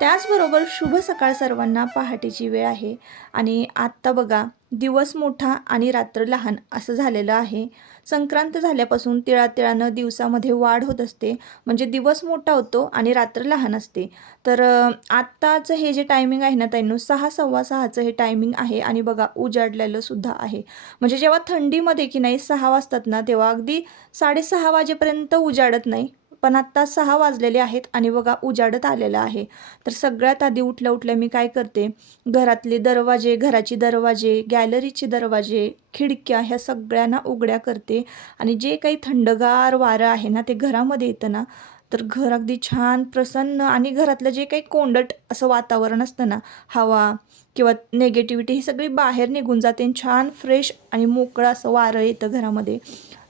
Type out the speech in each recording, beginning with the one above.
त्याचबरोबर शुभ सकाळ सर्वांना पहाटेची वेळ आहे. आणि आत्ता बघा दिवस मोठा आणि रात्र लहान असं झालेलं आहे. संक्रांत झाल्यापासून तिळातिळानं दिवसामध्ये वाढ होत असते. म्हणजे दिवस मोठा होतो आणि रात्र लहान असते. तर आत्ताचं हे जे टायमिंग आहे ना त्यांनो सहा सव्वा सहाचं हे टायमिंग आहे आणि बघा उजाडलेलं सुद्धा आहे. म्हणजे जेव्हा थंडीमध्ये की नाही सहा वाजतात ना तेव्हा अगदी साडेसहा वाजेपर्यंत उजाडत नाही. पण आत्ता सहा वाजलेले आहेत आणि बघा उजाडत आलेलं आहे. तर सगळ्यात आधी उठल्या उठल्या मी काय करते? घरातले दरवाजे घराची दरवाजे गॅलरीचे दरवाजे खिडक्या ह्या सगळ्यांना उघड्या करते. आणि जे काही थंडगार वारं आहे ना ते घरामध्ये येतं ना तर घर अगदी छान प्रसन्न आणि घरातलं जे काही कोंडट असं वातावरण असतं ना हवा किंवा नेगेटिव्हिटी ही सगळी बाहेर निघून जाते आणि छान फ्रेश आणि मोकळं असं वारं येतं घरामध्ये.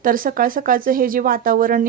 तर सकाळ सकाळचं हे जे वातावरण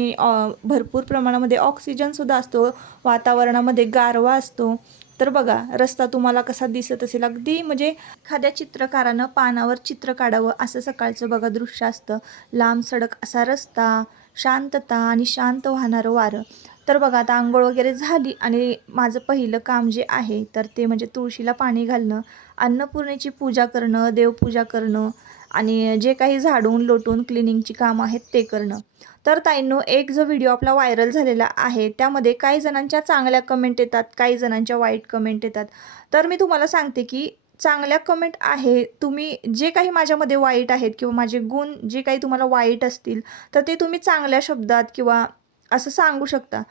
भरपूर प्रमाणामध्ये ऑक्सिजनसुद्धा असतो. वातावरणामध्ये गारवा असतो. तर बघा रस्ता तुम्हाला कसा दिसत असेल? अगदी म्हणजे एखाद्या चित्रकारानं पानावर चित्र काढावं असं सकाळचं बघा दृश्य असतं. लांब सडक असा रस्ता शांतता आणि शांत वाहणारं वारं. तर बघा आता आंघोळ वगैरे झाली आणि माझं पहिलं काम जे आहे तर ते म्हणजे तुळशीला पाणी घालणं अन्नपूर्णेची पूजा करणं देवपूजा करणं आणि जे काही झाडून लोटून क्लिनिंगची कामं आहेत ते करणं. तर ताईंनो एक जो व्हिडिओ आपला व्हायरल झालेला आहे त्यामध्ये काही जणांच्या चांगल्या कमेंट येतात काही जणांच्या वाईट कमेंट येतात. तर मी तुम्हाला सांगते की चांगल्या कमेंट आहे तुम्ही जे काही माझ्यामध्ये वाईट आहेत किंवा माझे गुण जे काही तुम्हाला वाईट असतील तर ते तुम्ही चांगल्या शब्दात किंवा असं सांगू शकता.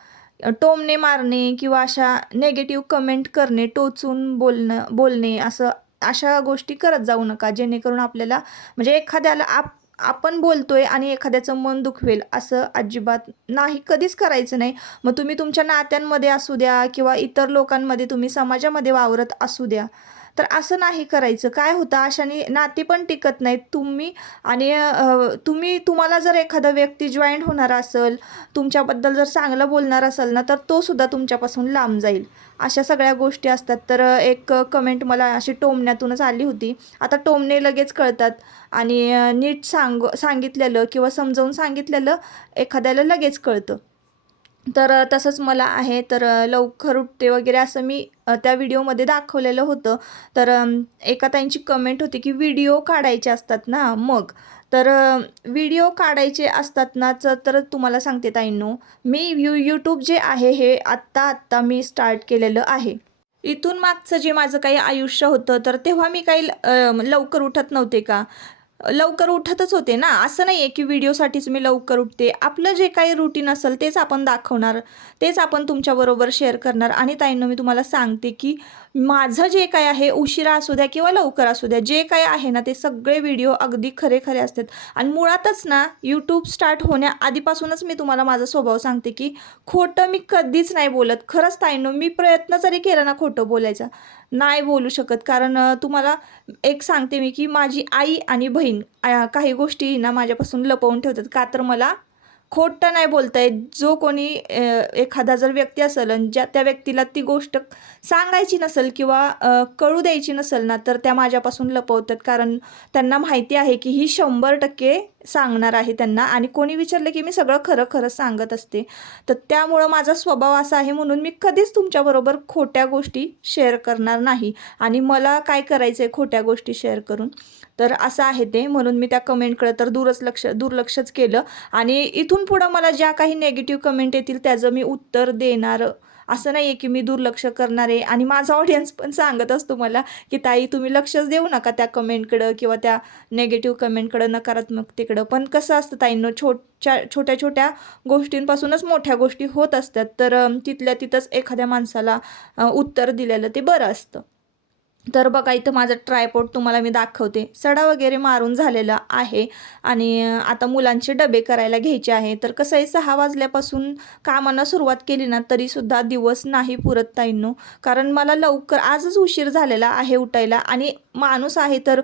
टोमणे मारणे किंवा अशा नेगेटिव्ह कमेंट करणे टोचून बोलणं बोलणे असं अशा गोष्टी करत जाऊ नका जेणेकरून आपल्याला म्हणजे एखाद्याला आप आपण बोलतोय आणि एखाद्याचं मन दुखवेल असं अजिबात नाही कधीच करायचं नाही. मग तुम्ही तुमच्या नात्यांमध्ये असू द्या किंवा इतर लोकांमध्ये तुम्ही समाजामध्ये वावरत असू द्या. तर असं नाही करायचं. काय होतं? अशाने नाती पण टिकत नाहीत. तुम्ही आणि तुम्ही तुम्हाला जर एखादा व्यक्ती जॉईंट होणार असेल तुमच्याबद्दल जर चांगलं बोलणार असेल ना तर तो सुद्धा तुमच्यापासून लांब जाईल. अशा सगळ्या गोष्टी असतात. तर एक कमेंट मला अशी टोमण्यातूनच आली होती. आता टोमणे लगेच कळतात. आणि नीट सांग सांगितलेलं किंवा समजावून सांगितलेलं एखाद्याला लगेच कळतं. तर तसंच मला आहे. तर लवकर उठते वगैरे असं मी त्या व्हिडिओमध्ये दाखवलेलं होतं. तर एका ताईंची कमेंट होती की व्हिडिओ काढायचे असतात ना मग? तर व्हिडिओ काढायचे असतात नाच तर तुम्हाला सांगते ताईंनो मी यू यूट्यूब जे आहे हे आत्ता आत्ता मी स्टार्ट केलेलं आहे. इथून मागचं जे माझं काही आयुष्य होतं तर तेव्हा मी काही लवकर उठत नव्हते का? लवकर उठतच होते ना. असं नाही आहे की व्हिडिओसाठीच मी लवकर उठते. आपलं जे काही रुटीन असेल तेच आपण दाखवणार तेच आपण तुमच्याबरोबर शेअर करणार. आणि ताईंनो मी तुम्हाला सांगते की माझं जे काय आहे उशिरा असू द्या किंवा लवकर असू द्या जे काय आहे ना ते सगळे व्हिडिओ अगदी खरे खरे असतात. आणि मुळातच ना यूट्यूब स्टार्ट होण्या आधीपासूनच मी तुम्हाला माझा स्वभाव सांगते की खोटं मी कधीच नाही बोलत. खरंच ताईंनो मी प्रयत्न जरी केला ना खोटं बोलायचा. नाही बोलू शकत. कारण तुम्हाला एक सांगते मी की माझी आई आणि बहीण काही गोष्टी ना माझ्यापासून लपवून ठेवतात. का तर मला खोटं नाही बोलता येत जो कोणी एखादा जर व्यक्ती असेल आणि ज्या त्या व्यक्तीला ती गोष्ट सांगायची नसेल किंवा कळू द्यायची नसेल ना तर त्या माझ्यापासून लपवतात. कारण त्यांना माहिती आहे की ही शंभर टक्के सांगणार आहे त्यांना. आणि कोणी विचारलं की मी सगळं खरं खरं सांगत असते. तर त्यामुळं माझा स्वभाव असा आहे म्हणून मी कधीच तुमच्याबरोबर खोट्या गोष्टी शेअर करणार नाही. आणि मला काय करायचं आहे खोट्या गोष्टी शेअर करून? तर असं आहे ते. म्हणून मी त्या कमेंटकडे तर दूरच लक्ष दुर्लक्षच केलं. आणि इथून पुढं मला ज्या काही नेगेटिव्ह कमेंट येतील त्याचं मी उत्तर देणार. असं नाही आहे की मी दुर्लक्ष करणार आहे. आणि माझा ऑडियन्स पण सांगत असतो मला की ताई तुम्ही लक्षच देऊ नका त्या कमेंटकडं किंवा त्या नेगेटिव्ह कमेंटकडं नकारात्मकतेकडं पण कसं असतं ताईंनो छोट्या छोट्या छोट्या गोष्टींपासूनच मोठ्या गोष्टी होत असतात. तर तिथल्या तिथंच एखाद्या माणसाला उत्तर दिलेलं ते बरं असतं. तर बघा इथं माझं ट्रायपॉड तुम्हाला मी दाखवते. सडा वगैरे मारून झालेला आहे आणि आता मुलांचे डबे करायला घ्यायचे आहे. तर कसं आहे सहा वाजल्यापासून कामांना सुरुवात केली ना तरीसुद्धा दिवस नाही पुरत ताईंनो. कारण मला लवकर आजच उशीर झालेला आहे उठायला आणि माणूस आहे तर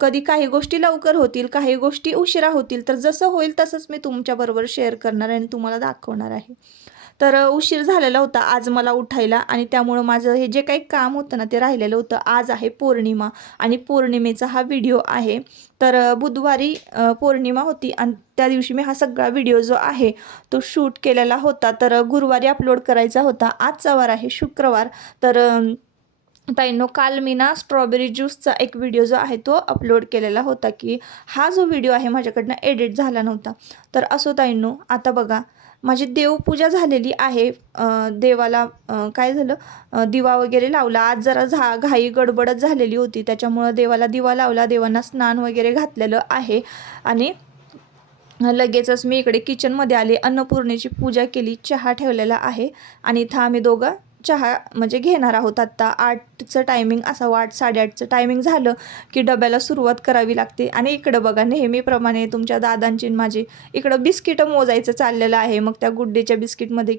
कधी काही गोष्टी लवकर होतील काही गोष्टी उशिरा होतील. तर जसं होईल तसंच मी तुमच्याबरोबर शेअर करणार आणि तुम्हाला दाखवणार आहे. तर उशीर झालेला होता आज मला उठायला आणि त्यामुळं माझं हे जे काही काम होतं ना ते राहिलेलं होतं. आज आहे पौर्णिमा आणि पौर्णिमेचा हा व्हिडिओ आहे. तर बुधवारी पौर्णिमा होती आणि त्या दिवशी मी हा सगळा व्हिडिओ जो आहे तो शूट केलेला होता. तर गुरुवारी अपलोड करायचा होता. आजचा वार आहे शुक्रवार. तर ताईनो ताईंनो काल मी ना स्ट्रॉबेरी ज्यूसचा एक व्हिडिओ जो आहे तो अपलोड केलेला होता की हा जो व्हिडिओ आहे माझ्याकडनं एडिट झाला नव्हता. तर असो ताईनो आता बघा. माझी देवपूजा झालेली आहे. देवाला काय झालं? दिवा वगैरे लावला. आज जरा झा घाई गडबडच झालेली होती. त्याच्यामुळं देवाला दिवा लावला. देवांना स्नान वगैरे घातलेलं आहे. आणि लगेचच मी इकडे किचनमध्ये आले. अन्नपूर्णेची पूजा केली. चहा ठेवलेला आहे. आणि इथं आम्ही दोघं चहा म्हणजे घेणार आहोत आत्ता. आठचं टायमिंग असं आठ साडेआठचं टायमिंग झालं की डब्याला सुरुवात करावी लागते. आणि इकडं बघा नेहमीप्रमाणे तुमच्या दादांची माझी इकडं बिस्किटं मोजायचं चाललेलं आहे. मग त्या गुड्डेच्या बिस्किटमध्ये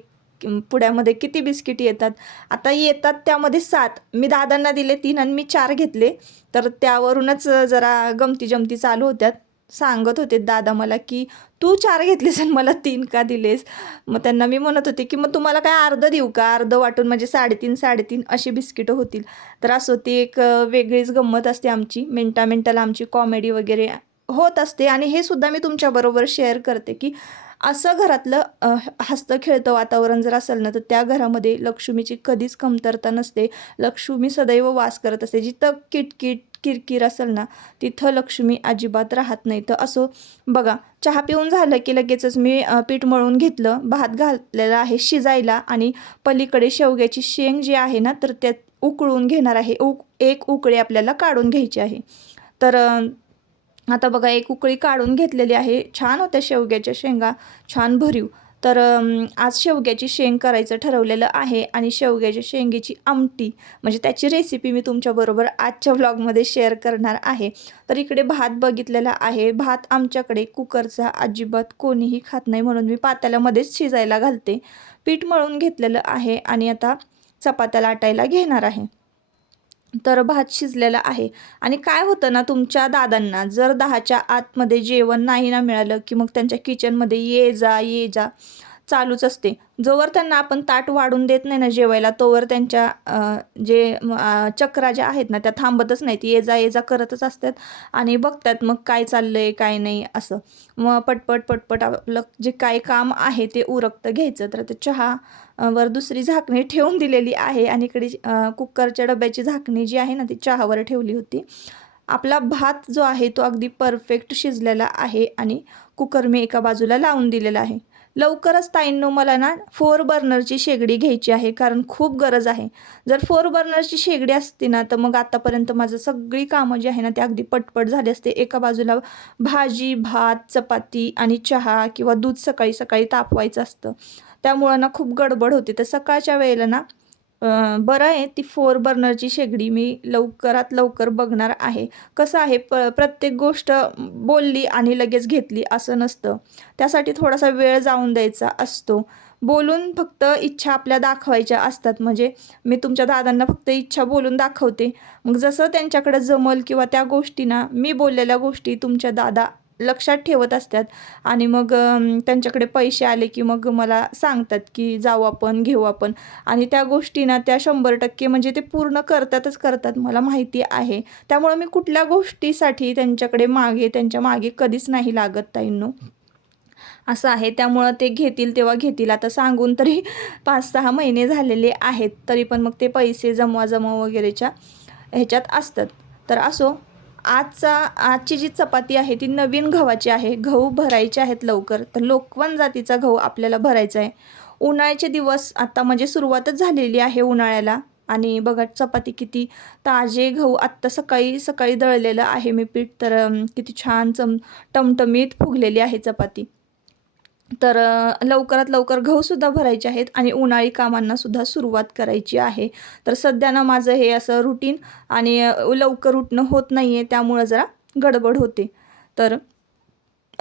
पुड्यामध्ये किती बिस्किट येतात? आता येतात त्यामध्ये सात. मी दादांना दिले तीन आणि मी चार घेतले. तर त्यावरूनच जरा गमती जमती चालू होत्यात. सांगत होते दादा मला की तू चार घेतलेस आणि मला तीन का दिलेस? मग त्यांना मी म्हणत होते की मग तुम्हाला काय अर्धं देऊ का? अर्धं वाटून म्हणजे साडेतीन साडेतीन अशी बिस्किटं होतील. तर असं ती एक वेगळीच गंमत असते आमची. मिनटा मिनटाला आमची कॉमेडी वगैरे होत असते आणि हे सुद्धा मी तुमच्याबरोबर शेअर करते की असं घरातलं हसतं खेळतं वातावरण जर असेल ना तर त्या घरामध्ये लक्ष्मीची कधीच कमतरता नसते. लक्ष्मी सदैव वास करत असते. जिथं किटकिट किरकिर असेल ना तिथं लक्ष्मी अजिबात राहत नाही. तर असो बघा चहा पिऊन झालं की लगेचच मी पीठ मळून घेतलं भात घातलेला आहे शिजायला आणि पलीकडे शेवग्याची शेंग जी आहे ना तर त्यात उकळून घेणार आहे. उक एक उकळी आपल्याला काढून घ्यायची आहे. तर आता बघा एक उकळी काढून घेतलेली आहे. छान होत्या शेवग्याच्या शेंगा. छान भरीव. तर आज शेवग्याची शेंग करायचं ठरवलेलं आहे आणि शेवग्याच्या शेंगेची आमटी म्हणजे त्याची रेसिपी मी तुमच्याबरोबर आजच्या व्लॉगमध्ये शेअर करणार आहे. तर इकडे भात बघितलेला आहे. भात आमच्याकडे कुकरचा अजिबात कोणीही खात नाही म्हणून मी पातेल्यामध्येच शिजायला घालते. पीठ मळून घेतलेलं आहे आणि आता चपात्या लाटायला घेणार आहे. तर भात शिजलेला आहे. आणि काय होतं ना तुमच्या दादांना जर दहाच्या आतमध्ये जेवण नाही ना मिळालं की मग त्यांच्या किचनमध्ये ये जा ये जा चालूच असते. जोवर त्यांना आपण ताट वाढून देत नाही ना जेवायला तोवर त्यांच्या जे चक्रा ज्या आहेत ना त्या थांबतच नाहीत. ये जा ये जा करतच असतात आणि बघतात मग काय चाललंय काय नाही असं. मग पटपट पटपट आपलं जे काय काम आहे ते उरकतं घ्यायचं. तर ते चहा वर दुसरी झाकणी ठेवून दिलेली आहे आणि इकडे कुकरच्या डब्याची झाकणी जी आहे ना ती चहावर ठेवली होती. आपला भात जो आहे तो अगदी परफेक्ट शिजलेला आहे आणि कुकर मी एका बाजूला लावून दिलेला आहे. लवकरच ताईंनो मला ना फोर बर्नरची शेगडी घ्यायची आहे कारण खूप गरज आहे. जर फोर बर्नरची शेगडी असती ना तर मग आतापर्यंत माझं सगळी कामं जी आहे ना ती अगदी पटपट झाली असते. एका बाजूला भाजी भात चपाती आणि चहा किंवा दूध सकाळी सकाळी तापवायचं असतं. त्यामुळं ना खूप गडबड होते. तर सकाळच्या वेळेला ना बरं आहे. ती फोर बर्नरची शेगडी मी लवकरात लवकर बघणार आहे. कसं आहे प प्रत्येक गोष्ट बोलली आणि लगेच घेतली असं नसतं. त्यासाठी थोडासा वेळ जाऊन द्यायचा असतो. बोलून फक्त इच्छा आपल्या दाखवायच्या असतात. म्हणजे मी तुमच्या दादांना फक्त इच्छा बोलून दाखवते. मग जसं त्यांच्याकडे जमल किंवा त्या गोष्टींना मी बोललेल्या गोष्टी तुमच्या दादा लक्षात ठेवत असतात. आणि मग त्यांच्याकडे पैसे आले की मग मला सांगतात की जाऊ आपण घेऊ आपण. आणि त्या गोष्टींना त्या शंभर टक्के म्हणजे ते पूर्ण करतातच करतात मला माहिती आहे. त्यामुळं मी कुठल्या गोष्टीसाठी त्यांच्याकडे मागे त्यांच्या मागे कधीच नाही लागत ताईंनो. असं आहे. त्यामुळं ते घेतील तेव्हा घेतील. आता सांगून तरी पाच सहा महिने झालेले आहेत. तरी पण मग ते पैसे जमवा जमवा वगैरेच्या ह्याच्यात असतात. तर असो. आजचा आजची जी चपाती आहे ती नवीन गव्हाची आहे. गहू भरायचे आहेत लवकर. तर लोकवन जातीचा गहू आपल्याला भरायचा आहे. उन्हाळ्याचे दिवस आता म्हणजे सुरुवातच झालेली आहे उन्हाळ्याला. आणि बघा चपाती किती ताजे गहू आत्ता सकाळी सकाळी दळलेलं आहे मी पीठ. तर किती छान चम टमटमीत फुगलेली आहे चपाती. तर लवकरात लवकर गहूसुद्धा भरायचे आहेत आणि उन्हाळी कामांनासुद्धा सुरुवात करायची आहे. तर सध्या ना माझं हे असं रुटीन आणि लवकर उठणं होत नाही आहे त्यामुळं जरा गडबड होते. तर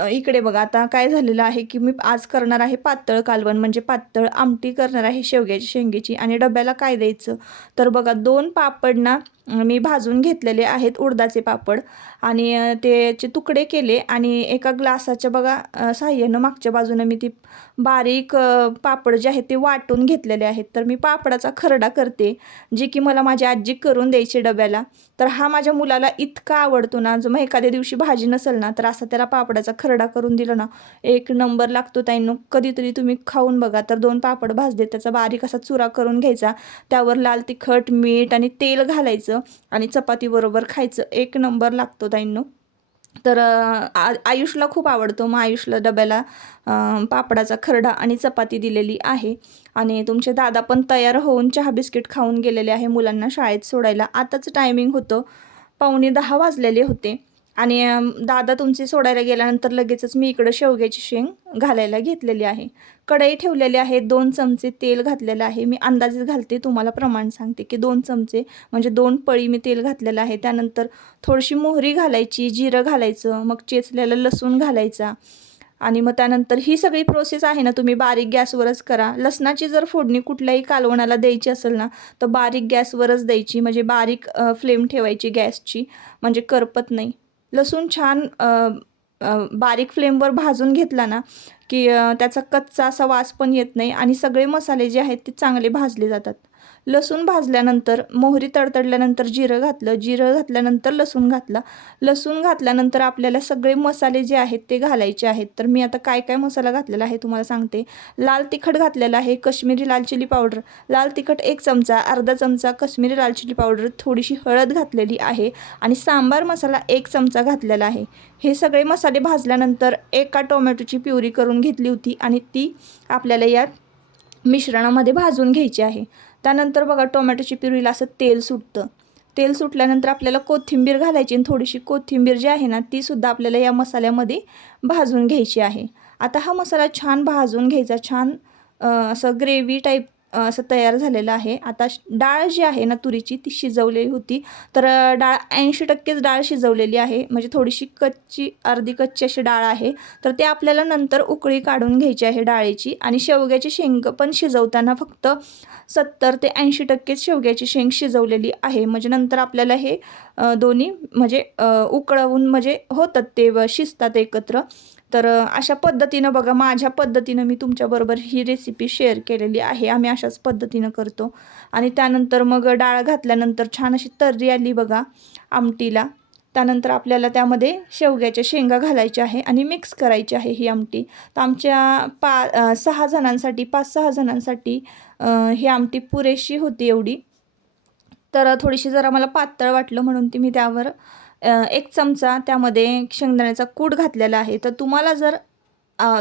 इकडे बघा आता काय झालेलं आहे की मी आज करणार आहे पातळ कालवण म्हणजे पातळ आमटी करणार आहे शेवग्याची शेंगेची आणि डब्याला काय द्यायचं? तर बघा दोन पापड ना मी भाजून घेतलेले आहेत उडदाचे पापड. आणि त्याचे तुकडे केले आणि एका ग्लासाच्या बघा सहाय्यानं साह्यानं मागच्या बाजूनं मी ती बारीक पापड जे आहेत ते वाटून घेतलेले आहेत. तर मी पापडाचा खरडा करते जे की मला माझी आजी करून द्यायची डब्याला. तर हा माझ्या मुलाला इतका आवडतो ना जो मग एखाद्या दिवशी भाजी नसेल ना तर असा त्याला पापडाचा खरडा करून दिला ना एक नंबर लागतो ताईंनो. कधीतरी तुम्ही खाऊन बघा तर दोन पापड भाजले त्याचा बारीक असा चुरा करून घ्यायचा. त्यावर लाल तिखट मीठ आणि तेल घालायचं. आणि चपातीबरोबर खायचं. एक नंबर लागतो ताईंनो. तर आ आयुषला खूप आवडतो. मग आयुषला डब्याला पापडाचा खरडा आणि चपाती दिलेली आहे. आणि तुमचे दादा पण तयार होऊन चहा बिस्किट खाऊन गेलेले आहे मुलांना शाळेत सोडायला. आताच टायमिंग होतं. पावणे दहा वाजलेले होते. आणि दादा तुमचे सोडायला गेल्यानंतर लगेचच मी इकडं शेवग्याची शेंग घालायला घेतलेली आहे. कढई ठेवलेली आहे दोन चमचे तेल घातलेलं आहे. मी अंदाजे घालते तुम्हाला प्रमाण सांगते की दोन चमचे म्हणजे दोन पळी मी तेल घातलेलं आहे. त्यानंतर थोडीशी मोहरी घालायची जिरं घालायचं मग चेचलेलं लसूण घालायचा. आणि मग त्यानंतर ही सगळी प्रोसेस आहे ना तुम्ही बारीक गॅसवरच करा. लसणाची जर फोडणी कुठल्याही कालवणाला द्यायची असेल ना तर बारीक गॅसवरच द्यायची. म्हणजे बारीक फ्लेम ठेवायची गॅसची. म्हणजे करपत नाही. लसूण छान बारीक फ्लेमवर भाजून घेतला ना की त्याचा कच्चा असा वास पण येत नाही आणि सगळे मसाले जे आहेत ते चांगले भाजले जातात. लसूण भाजल्यानंतर मोहरी तडतडल्यानंतर जिरं घातलं जिरं घातल्यानंतर लसूण घातला. लसूण घातल्यानंतर आपल्याला सगळे मसाले जे आहेत ते घालायचे आहेत. तर मी आता काय काय मसाला घातलेला आहे तुम्हाला सांगते. लाल तिखट घातलेला आहे कश्मीरी लाल चिली पावडर. लाल तिखट एक चमचा अर्धा चमचा कश्मीरी लाल चिली पावडर थोडीशी हळद घातलेली आहे आणि सांबार मसाला एक चमचा घातलेला आहे. हे सगळे मसाले भाजल्यानंतर एका टोमॅटोची प्युरी करून घेतली होती आणि ती आपल्याला या मिश्रणामध्ये भाजून घ्यायची आहे. त्यानंतर बघा टोमॅटोची पिरीला असं तेल सुटतं. तेल सुटल्यानंतर आपल्याला कोथिंबीर घालायची आणि थोडीशी कोथिंबीर जी आहे ना ती सुद्धा आपल्याला या मसाल्यामध्ये भाजून घ्यायची आहे. आता हा मसाला छान भाजून घ्यायचा छान असं ग्रेव्ही टाईप असं तयार झालेलं आहे. आता डाळ जी आहे ना तुरीची ती शिजवलेली होती. तर डाळ ऐंशी टक्केच डाळ शिजवलेली आहे. म्हणजे थोडीशी कच्ची अर्धी कच्ची अशी डाळ आहे. तर ते आपल्याला नंतर उकळी काढून घ्यायची आहे डाळीची. आणि शेवग्याची शेंग पण शिजवताना फक्त सत्तर ते ऐंशी टक्केच शेवग्याची शेंग शिजवलेली आहे. म्हणजे नंतर आपल्याला हे दोन्ही म्हणजे उकळवून म्हणजे होतात. ते व शिजतात एकत्र. तर अशा पद्धतीनं बघा माझ्या पद्धतीनं मी तुमच्याबरोबर ही रेसिपी शेअर केलेली आहे. आम्ही अशाच पद्धतीनं करतो. आणि त्यानंतर मग डाळ घातल्यानंतर छान अशी तर्री आली बघा आमटीला. त्यानंतर आपल्याला त्यामध्ये शेवग्याच्या शेंगा घालायच्या आहे आणि मिक्स करायची आहे ही आमटी. तर आमच्या पा सहा जणांसाठी पाच सहा जणांसाठी ही आमटी पुरेशी होती एवढी. तर थोडीशी जरा मला पातळ वाटलं म्हणून ती मी त्यावर एक चमचा त्यामध्ये शेंगदाण्याचा कूट घातलेला आहे. तर तुम्हाला जर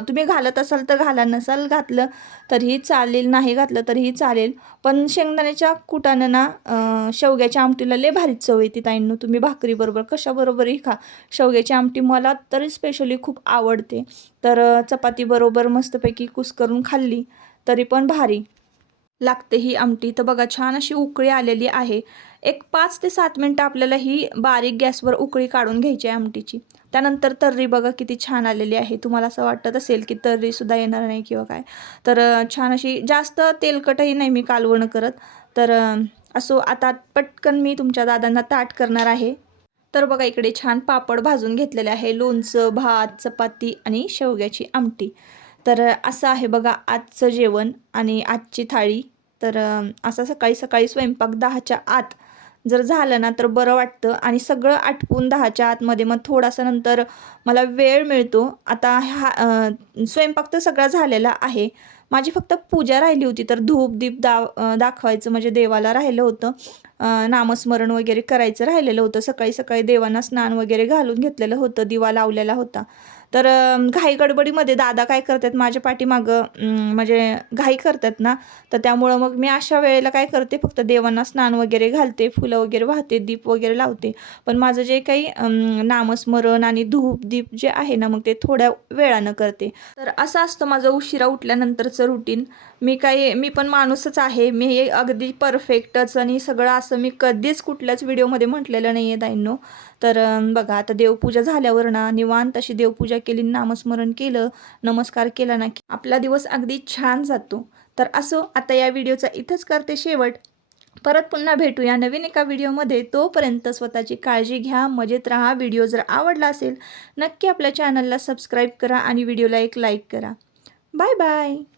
तुम्ही घालत असाल तर घाला नसाल घातलं तरीही चालेल नाही घातलं तरीही चालेल. पण शेंगदाण्याच्या कुटानं ना शेवग्याच्या आमटीला लय भारी चव येते ताईंनो. तुम्ही भाकरीबरोबर कशाबरोबरही खा. शेवग्याची आमटी मला तरी स्पेशली खूप आवडते. तर चपातीबरोबर मस्तपैकी कुस्करून खाल्ली तरी पण भारी लागते ही आमटी. तर बघा छान अशी उकळी आलेली आहे. एक पाच ते सात मिनटं आपल्याला ही बारीक गॅसवर उकळी काढून घ्यायची आहे आमटीची. त्यानंतर तर्री बघा किती छान आलेली आहे. तुम्हाला असं वाटत असेल की तर्रीसुद्धा येणार नाही किंवा काय. तर छान अशी जास्त तेलकटही नाही मी कालवण करत. तर असो आता पटकन मी तुमच्या दादांना ताट करणार आहे. तर बघा इकडे छान पापड भाजून घेतलेले आहे. लोणचं भात चपाती आणि शेवग्याची आमटी. तर असं आहे बघा आजचं जेवण आणि आजची थाळी. तर असा असं सकाळी सकाळी स्वयंपाक दहाच्या आत जर झालं ना तर बरं वाटतं. आणि सगळं आटपून दहाच्या आतमध्ये मग थोडासा नंतर मला वेळ मिळतो. आता हा स्वयंपाक तर सगळा झालेला आहे. माझी फक्त पूजा राहिली होती तर धूप दीप दा दाखवायचं म्हणजे देवाला राहिलं होतं. नामस्मरण वगैरे करायचं राहिलेलं होतं. सकाळी सकाळी देवांना स्नान वगैरे घालून घेतलेलं होतं दिवा लावलेला होता. तर घाई गडबडीमध्ये दादा काय करतात माझ्या पाठीमागं म्हणजे घाई करतात ना तर त्यामुळं मग मी अशा वेळेला काय करते फक्त देवांना स्नान वगैरे घालते फुलं वगैरे वाहते दीप वगैरे लावते. पण माझं जे काही नामस्मरण आणि धूप दीप जे आहे ना मग ते थोड्या वेळानं करते. तर असं असतं माझं उशिरा उठल्यानंतरचं रुटीन मी काही मी पण माणूसच आहे. मी हे अगदी परफेक्टच आणि सगळं असं मी कधीच कुठल्याच व्हिडिओमध्ये म्हटलेलं नाही आहे दाईंनो तर बघा आता देवपूजा झाल्यावर ना निवांत अशी देवपूजा केली नामस्मरण केलं नमस्कार केला ना की आपला दिवस अगदी छान जातो तर असो आता या व्हिडिओचा इथंच करते शेवट परत पुन्हा भेटूया नवीन एका व्हिडिओमध्ये तोपर्यंत स्वतःची काळजी घ्या मजेत राहा व्हिडिओ जर आवडला असेल नक्की आपल्या चॅनलला सबस्क्राईब करा आणि व्हिडिओला एक लाईक करा बाय बाय